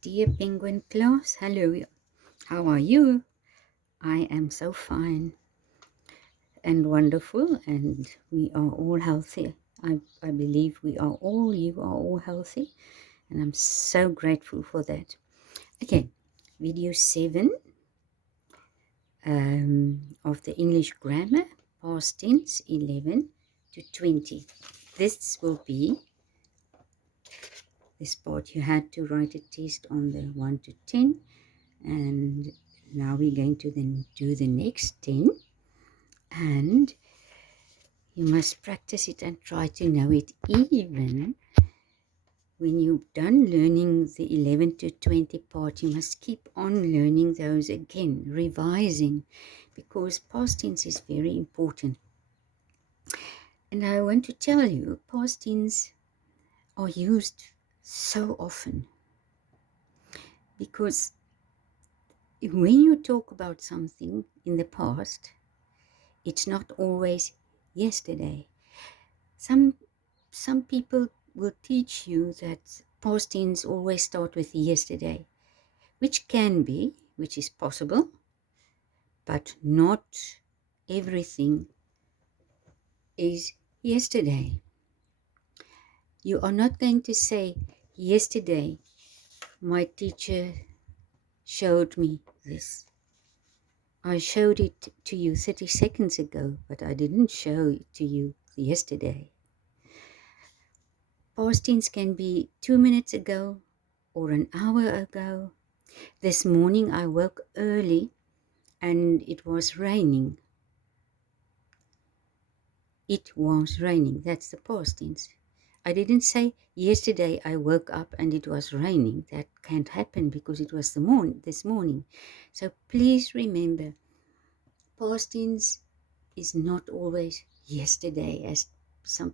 Dear Penguin class, hello. How are you? I am so fine and wonderful, and we are all healthy. I believe you are all healthy, and I'm so grateful for that. Okay, video 7 of the English grammar, past tense 11 to 20. This will be this part. You had to write a test on the 1 to 10, and now we're going to then do the next 10, and you must practice it and try to know it. Even when you're done learning the 11 to 20 part, you must keep on learning those again, revising, because past tense is very important. And I want to tell you, past tense are used so often, because when you talk about something in the past, it's not always yesterday. Some people will teach you that past tense always start with yesterday, which is possible, but not everything is yesterday. You are not going to say, yesterday my teacher showed me this. I showed it to you 30 seconds ago, but I didn't show it to you yesterday. Past tense can be 2 minutes ago or an hour ago. This morning I woke early and it was raining. It was raining. That's the past tense. I didn't say yesterday I woke up and it was raining. That can't happen because it was this morning. So please remember, past tense is not always yesterday, as some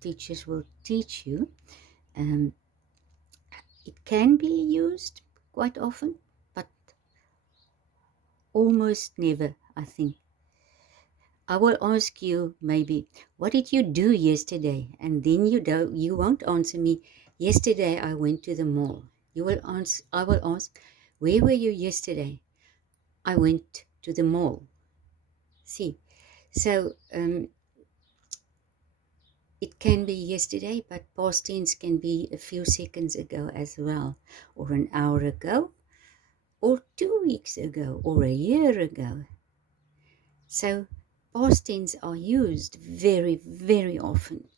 teachers will teach you. It can be used quite often, but almost never, I think. I will ask you maybe, what did you do yesterday? And then you won't answer me, yesterday I went to the mall. I will ask, where were you yesterday? I went to the mall. See, so it can be yesterday, but past tense can be a few seconds ago as well, or an hour ago, or 2 weeks ago, or a year ago. So past tense are used very, very often.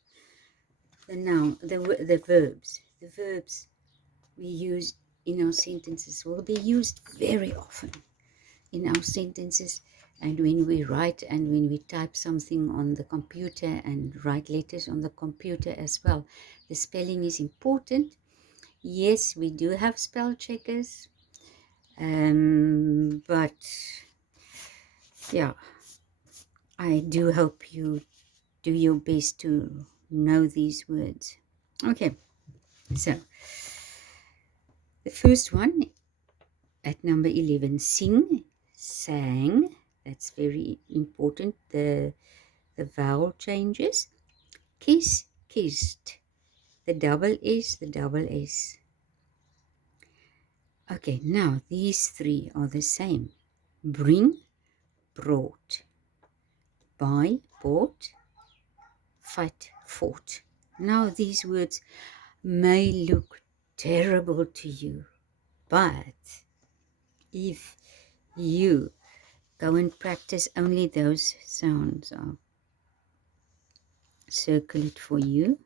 The verbs we use in our sentences will be used very often in our sentences, and when we write and when we type something on the computer and write letters on the computer as well. The spelling is important. Yes, we do have spell checkers, but yeah, I do hope you do your best to know these words. Okay, so the first one at number 11, sing, sang. That's very important. The vowel changes. Kiss, kissed. The double S, the double S. Okay, now these three are the same. Bring, brought. Buy, bought. Fight, fought. Now these words may look terrible to you, but if you go and practice only those sounds, I'll circle it for you.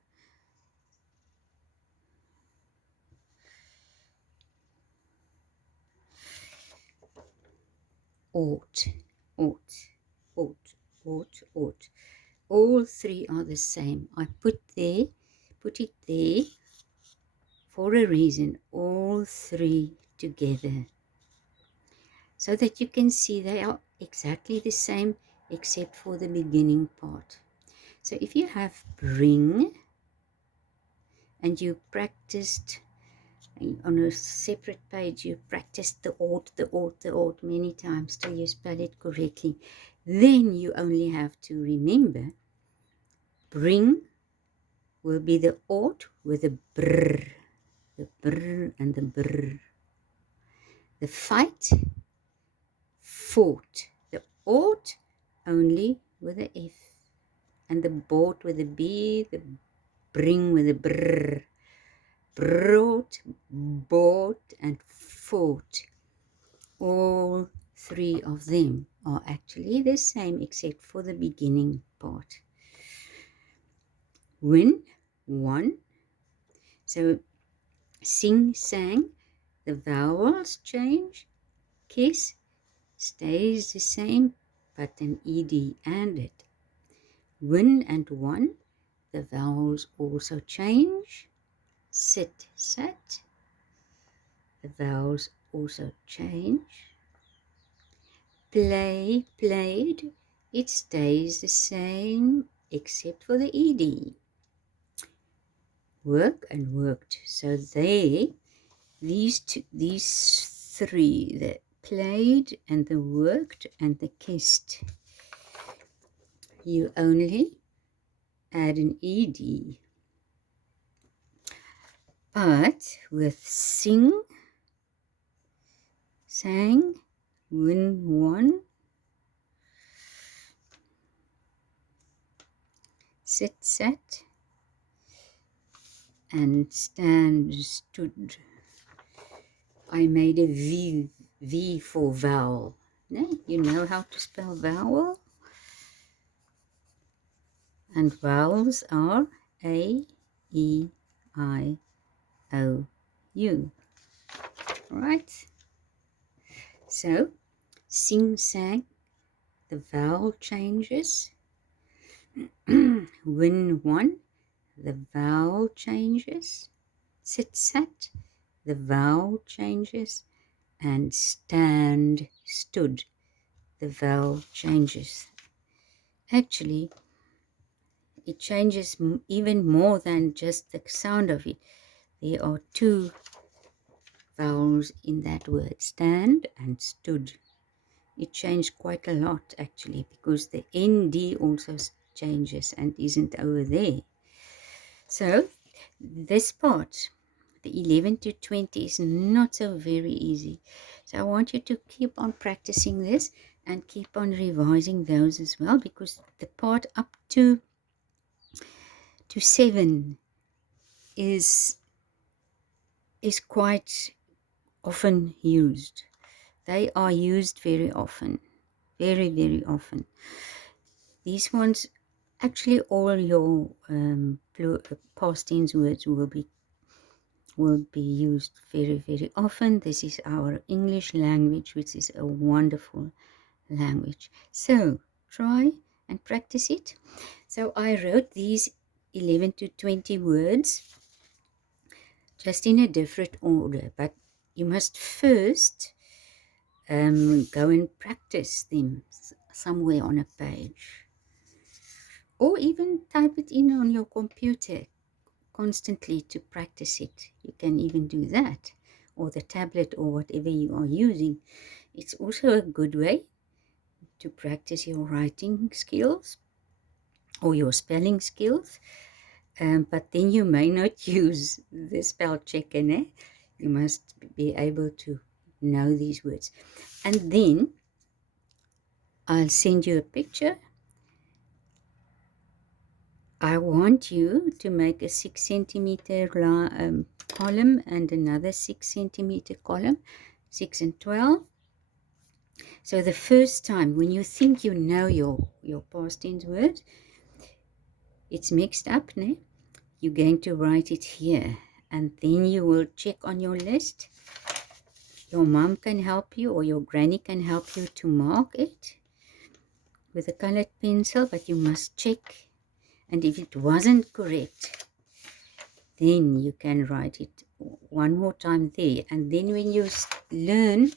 Ought, ought, ought, ought, ought. All three are the same. I put it there for a reason, all three together, so that you can see they are exactly the same except for the beginning part. So if you have bring and you practiced on a separate page, you practiced the ought many times till you spell it correctly, then you only have to remember bring will be the ought with a brr. the brr and the brr. The fight, fought. The ought, only with a F. And the bought with a B, the bring with a brr. Brought, bought, and fought. All three of them are actually the same except for the beginning part. Win, won. So sing, sang, the vowels change. Kiss stays the same, but an ed added. Win and won, the vowels also change. Sit, sat, the vowels also change. Play, played, it stays the same except for the ed. Work and worked. So these three, the played and the worked and the kissed, you only add an ed. But with sing, sang, win, won, sit, sat, and stand, stood, I made a V for vowel. No, you know how to spell vowel? And vowels are A, E, I, O, U. Right? So, sing, sang, the vowel changes. Win, won, the vowel changes. Sit, sat, the vowel changes. And stand, stood, the vowel changes. Actually, it changes even more than just the sound of it. There are two vowels in that word, stand and stood. It changed quite a lot actually, because the ND also changes and isn't over there. So this part, the 11 to 20, is not so very easy. So I want you to keep on practicing this and keep on revising those as well, because the part up to 7 is quite often used. They are used very often, very, very often. These ones, actually all your past tense words will be used very, very often. This is our English language, which is a wonderful language. So try and practice it. So I wrote these 11 to 20 words just in a different order, but you must first go and practice them somewhere on a page, or even type it in on your computer constantly to practice it. You can even do that, or the tablet, or whatever you are using. It's also a good way to practice your writing skills or your spelling skills. But then you may not use the spell checker. You must be able to know these words. And then I'll send you a picture. I want you to make a 6 centimeter column and another 6 centimeter column, 6 and 12. So the first time when you think you know your past tense word, it's mixed up, you're going to write it here, and then you will check on your list. Your mom can help you, or your granny can help you to mark it with a colored pencil, but you must check. And if it wasn't correct, then you can write it one more time there. And then when you learn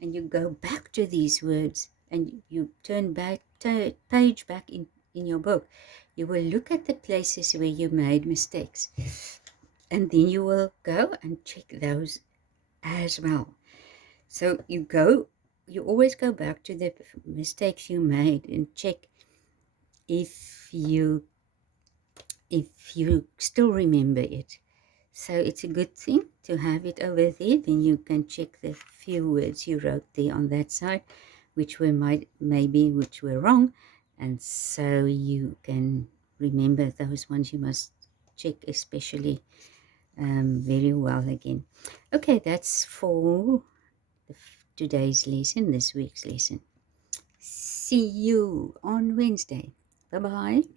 and you go back to these words and you turn back page back in your book, you will look at the places where you made mistakes, and then you will go and check those as well. So you always go back to the mistakes you made and check if you still remember it. So it's a good thing to have it over there. Then you can check the few words you wrote there on that side, which were maybe which were wrong, and so you can remember those ones you must check especially very well again. Okay, that's for today's lesson, this week's lesson. See you on Wednesday. Bye bye.